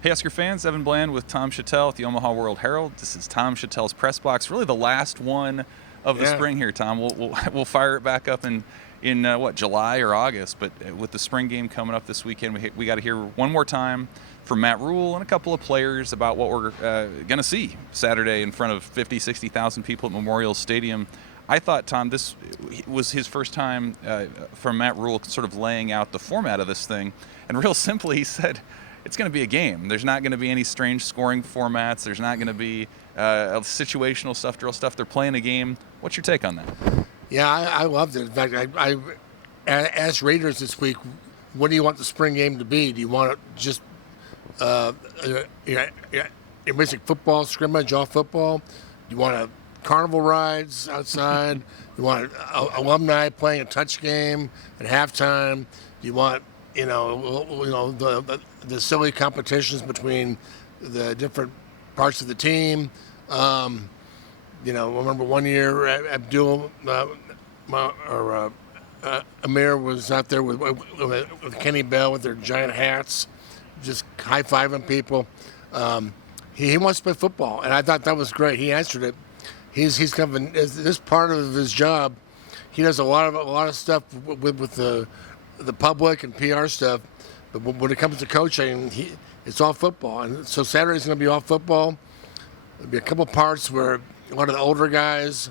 Hey Husker fans, Evan Bland with Tom Shatel at the Omaha World-Herald. This is Tom Shatel's press box, really the last one of the spring here, Tom. We'll fire it back up in July or August, but with the spring game coming up this weekend, we got to hear one more time from Matt Rhule and a couple of players about what we're going to see Saturday in front of 50, 60,000 people at Memorial Stadium. I thought, Tom, this was his first time from Matt Rhule sort of laying out the format of this thing, and real simply he said, it's going to be a game. There's not going to be any strange scoring formats. There's not going to be situational stuff, drill stuff. They're playing a game. What's your take on that? Yeah, I loved it. In fact, I asked Raiders this week, what do you want the spring game to be? Do you want it just basic football, scrimmage, all football? Do you want carnival rides outside? You want alumni playing a touch game at halftime? Do you want the silly competitions between the different parts of the team? I remember one year Amir was out there with Kenny Bell with their giant hats, just high-fiving people. He wants to play football, and I thought that was great. He answered it. He's kind of this part of his job. He does a lot of stuff with the public and PR stuff, but when it comes to coaching, it's all football. And so Saturday's going to be all football. There'll be a couple parts where a lot of the older guys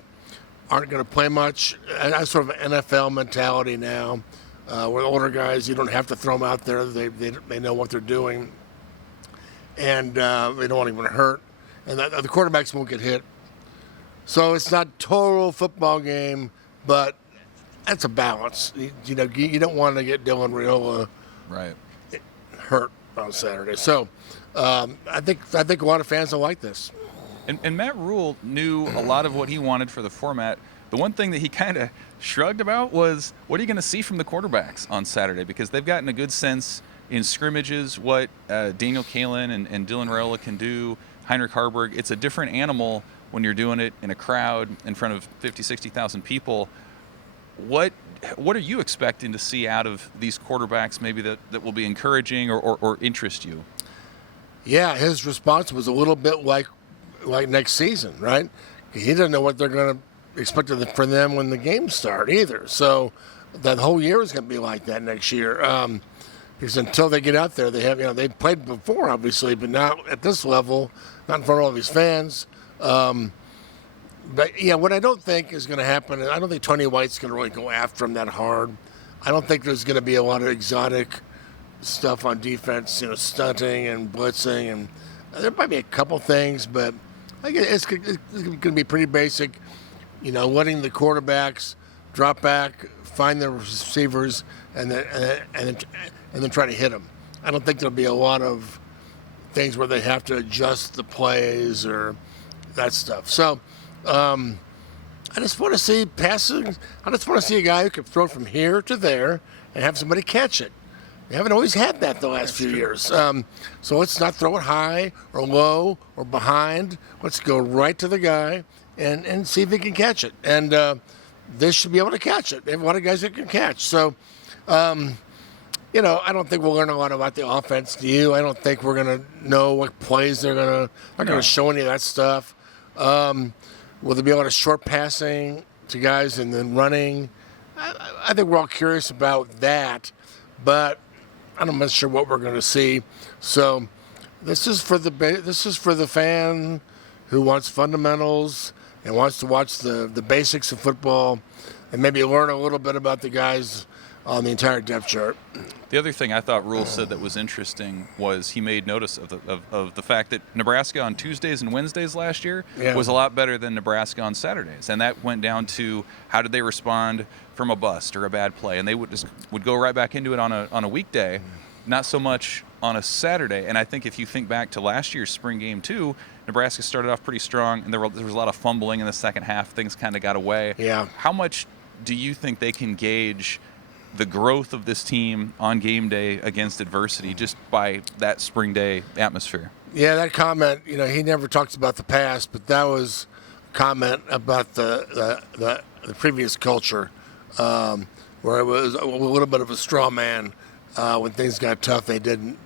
aren't going to play much. That's sort of an NFL mentality now, where the older guys, you don't have to throw them out there. They know what they're doing, and they don't want anyone to hurt. And the quarterbacks won't get hit. So it's not a total football game, but that's a balance. You don't want to get Dylan Raiola hurt on Saturday. So I think a lot of fans will like this. And Matt Rhule knew a lot of what he wanted for the format. The one thing that he kind of shrugged about was, what are you going to see from the quarterbacks on Saturday? Because they've gotten a good sense in scrimmages what Daniel Kaelin and Dylan Raiola can do, Heinrich Harburg. It's a different animal when you're doing it in a crowd in front of 50, 60,000 people. What are you expecting to see out of these quarterbacks maybe that will be encouraging or interest you? Yeah, his response was a little bit like next season, right? He doesn't know what they're going to expect for them when the games start either. So that whole year is going to be like that next year. Because until they get out there, they've played before, obviously, but not at this level, not in front of all these fans. But, yeah, what I don't think is going to happen, I don't think Tony White's going to really go after him that hard. I don't think there's going to be a lot of exotic stuff on defense, stunting and blitzing. And there might be a couple things, but I guess it's going to be pretty basic, letting the quarterbacks drop back, find the receivers, and then try to hit them. I don't think there'll be a lot of things where they have to adjust the plays or that stuff. So I just want to see passing. I just want to see a guy who can throw from here to there and have somebody catch it. They haven't always had that the last few years. So let's not throw it high or low or behind. Let's go right to the guy and see if he can catch it. And they should be able to catch it. They have a lot of guys that can catch. So, I don't think we'll learn a lot about the offense. Do you? I don't think we're going to know what plays they're going to show any of that stuff. Will there be a lot of short passing to guys and then running? I think we're all curious about that, but I'm not sure what we're going to see. So this is for the fan who wants fundamentals and wants to watch the basics of football and maybe learn a little bit about the guys on the entire depth chart. The other thing I thought Rhule said that was interesting was he made notice of the fact that Nebraska on Tuesdays and Wednesdays last year was a lot better than Nebraska on Saturdays, and that went down to how did they respond from a bust or a bad play, and they would go right back into it on a weekday, not so much on a Saturday. And I think if you think back to last year's spring game too, Nebraska started off pretty strong, and there was a lot of fumbling in the second half. Things kind of got away. Yeah. How much do you think they can gauge the growth of this team on game day against adversity just by that spring day atmosphere? Yeah, that comment, he never talks about the past, but that was a comment about the previous culture, where it was a little bit of a straw man. When things got tough, they didn't,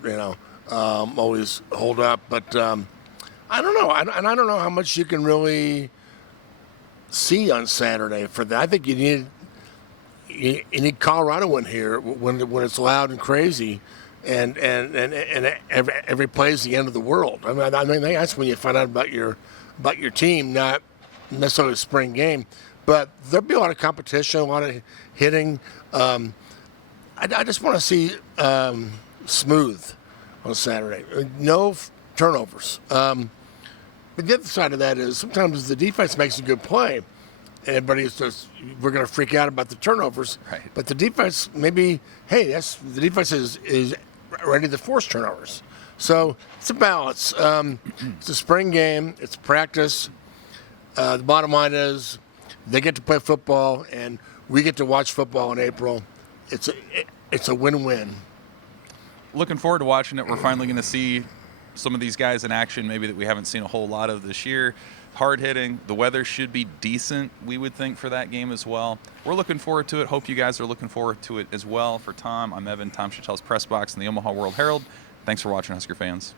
always hold up. But I don't know. And I don't know how much you can really see on Saturday for that. I think you need Colorado in here when it's loud and crazy, and every play is the end of the world. I mean that's when you find out about your team, not necessarily a spring game, but there'll be a lot of competition, a lot of hitting. I just want to see smooth on Saturday, no turnovers. But the other side of that is sometimes the defense makes a good play. Everybody's just, we're going to freak out about the turnovers. Right. But the defense, maybe, hey, the defense is ready to force turnovers. So it's a balance. It's a spring game. It's practice. The bottom line is they get to play football, and we get to watch football in April. It's a win-win. Looking forward to watching it. We're finally going to see some of these guys in action, maybe that we haven't seen a whole lot of this year. Hard hitting. The weather should be decent, we would think, for that game as well. We're looking forward to it. Hope you guys are looking forward to it as well. For Tom, I'm Evan, Tom Shatel's Press Box in the Omaha World-Herald. Thanks for watching, Husker fans.